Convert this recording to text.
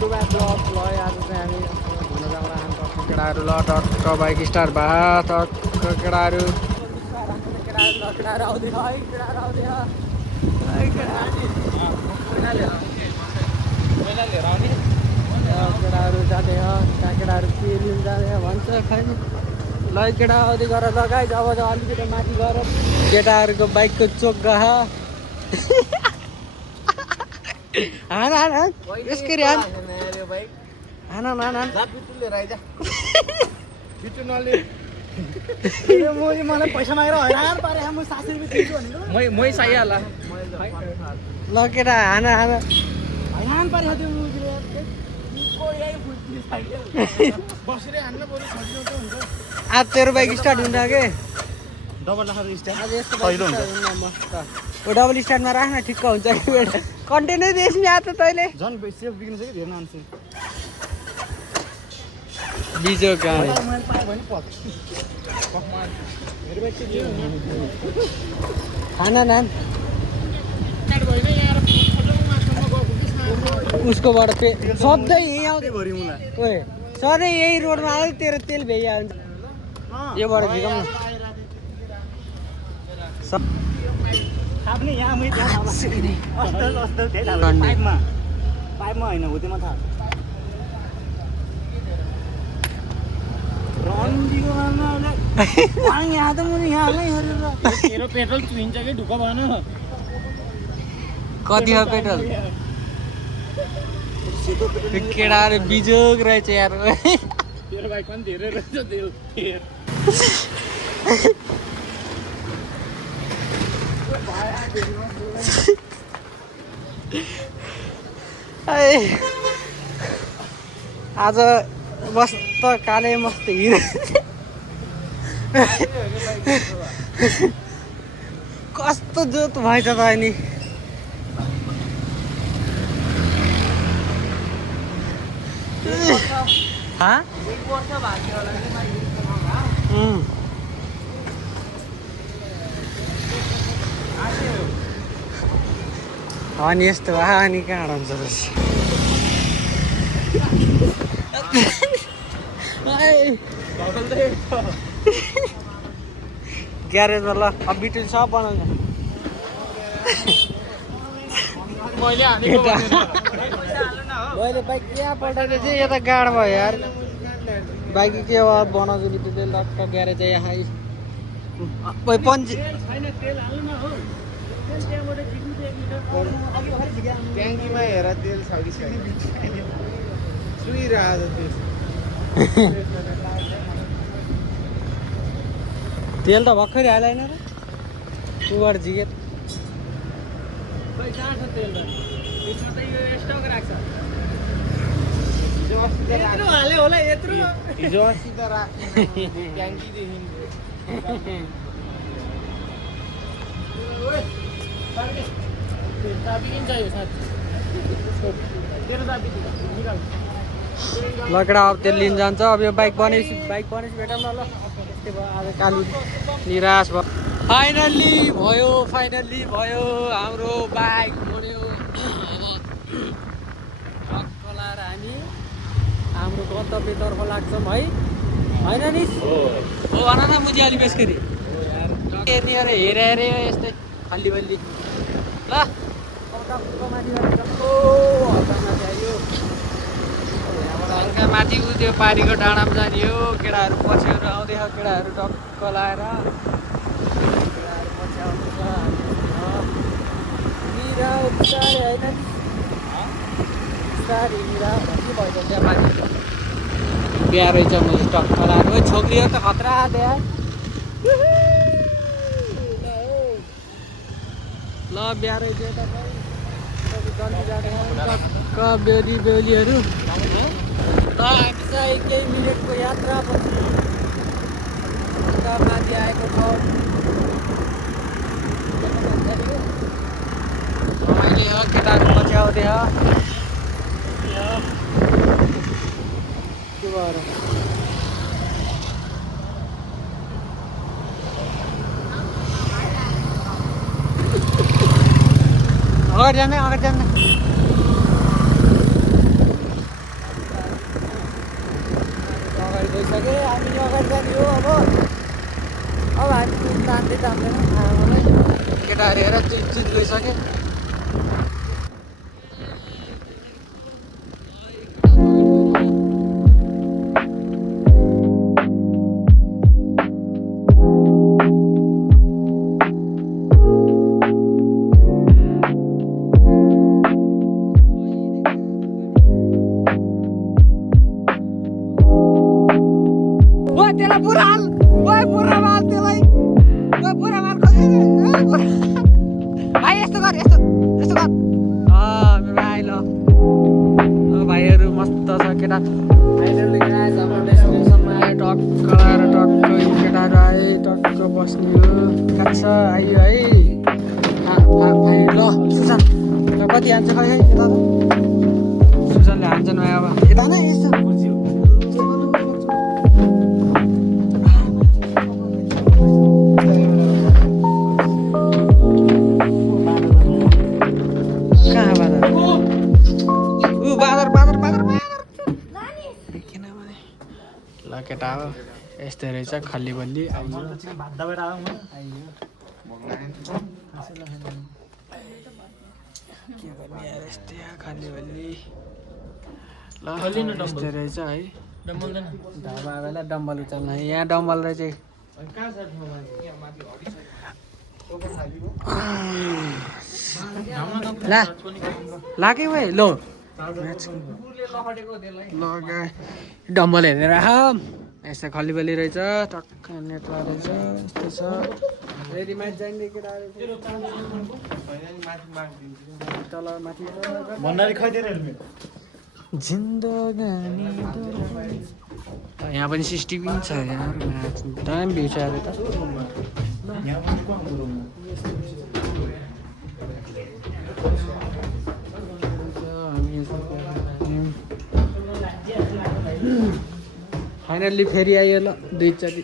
To my blog. ल आज चाहिँ हामी घुम्न जाँदा टक्क केटाहरू ल टक्क बाइक स्टार्ट भयो टक्क केटाहरू केटाहरू आउँदै है केटाहरू आउँदै केटाहरू जाँदै त्यहाँ केटाहरू के लिनु जाँदै भन्छ खै ल केटा आउँदै गर लगाइ जब अलिकति माथि गएर केटाहरूको बाइकको चोक गह हान यसरी हान मलाई पैसा मागेर हैरान पारे म 700 रुपैयाँ दिन्छु भनेको मै साइहाल्ला ल केटा हान हैरान पारे त्यो बसेर हान्न बरु सजिलो त हुन्छ आज तेरो बाइक स्टार्ट हुन्छ के डबल राखेर स्टार्ट आज यस्तो पहिलो हुन्छ मस्त ओ डबल स्टार्टमा राख्न ठिक्क हुन्छ कि बेटा कन्टेन्टै देख्नु आज त तैले झन् सेफ बिग्न सक्यो धेरै मान्छे बिजो गाडी मैले पाए भने पक मेरो बाइक चाहिँ खाना नान उसकोबाट सधैँ यहीँ आउँदै भरि मलाई ओए सधैँ यही रोडमा आयो तेरो तेल भइहाल्छ योबाट झिकाउँ न पाइपमा होइन हुँदैमा थाहा यहाँ त मैले यहाँ पेट्रोल चुहिन्छ कि ढुक्क भएन कति हो पेट्रोल केटाहरू बिजोग रहेछ यार तेरो बाइक पनि धेरै रहेछ आज मस्त काले मस्त हिँड कस्तो जोत भएछ त नि अनि यस्तो भयो अनि कहाँ हुन्छ ग्यारेजमा ल अब बिटुल सब बनाउँछ मैले बाइक क्या पल्टाएको चाहिँ यता गाड भयो यार बाइक के हो बनाउँछु बिटुलले लक्क ग्यारेज यहाँ पन्ची ट्याङ्कीमा हेर तेल छ कि छैन सुइरहेको तेल त भर्खरै हालेन र उबाट झिकेर तेल त यसमा त यो स्टक राख्छ यत्रो हाल्यो होला यत्रो हिजो अस्ति त ट्याङ्कीदेखि लकडा अब तेल लिन जान्छ अब यो बाइक बनेपछि भेटौँ न ल त्यस्तै भयो आज कालु निराश भयो फाइनल्ली भयो हाम्रो बाइक बन्यो लाएर हामी हाम्रो गन्तव्यतर्फ लाग्छौँ है होइन नि हो भन न मुजी अलि बेसकरी हेर्ने अरे हेरे यस्तै खल्ली बल्ली ल हल्का माथि उ त्यो पारीको डाँडामा जाने हो केटाहरू पछिहरू आउँदैछ केटाहरू टक्क लाएर केटाहरू पछि आउँदैछ होइन बिहा रहेछ मैले टक्क लाएर छोक्रीहरू त खतरा दिया ल बिहा रहेछ टक्क बेहुलीहरू ल हामी चाहिँ केही मिनटको यात्रा माथि आएको छ अहिले केटाहरू पछि आउँदै के भएर अगाडि जाने तान्दै तान्दैन मलाई केटाहरू हेर चुच गइसके त्यसलाई पुरा हाल ओए पुरा हाल त्यसलाई ओए पुरा मार भाइ यस्तो गर यस्तो यस्तो गर मेरो भाइ ल भाइहरू मस्त छ केटा फाइनली गाइस हाम्रो डेस्टिनेसनमा आयो टक्क आएर टक्क केटाहरू आए टक्क बस्ने हो काट्छ आइयो है भाइ ल सुजन ल कति हान्छ खै खै यता सुजनले हान्छन् भाइ अब यता नै यस्तो ल केटा हो यस्तो रहेछ खल्ली बल्ली खल्ली बल्ली ल यस्तो रहेछ है ढाबालाई डम्बल उचाल्न यहाँ डम्बल रहेछ ला लाग्यो भाइ लो डम्बल हेरेर यस्तो खल्ली बल्ली रहेछ टक्क नेटवा रहेछ यस्तो छ तल माथि यहाँ पनि सिसिटिभी छ यहाँ दामी भ्यू छ अरे त फाइनल्ली फेरि आयो ल 2 चोटि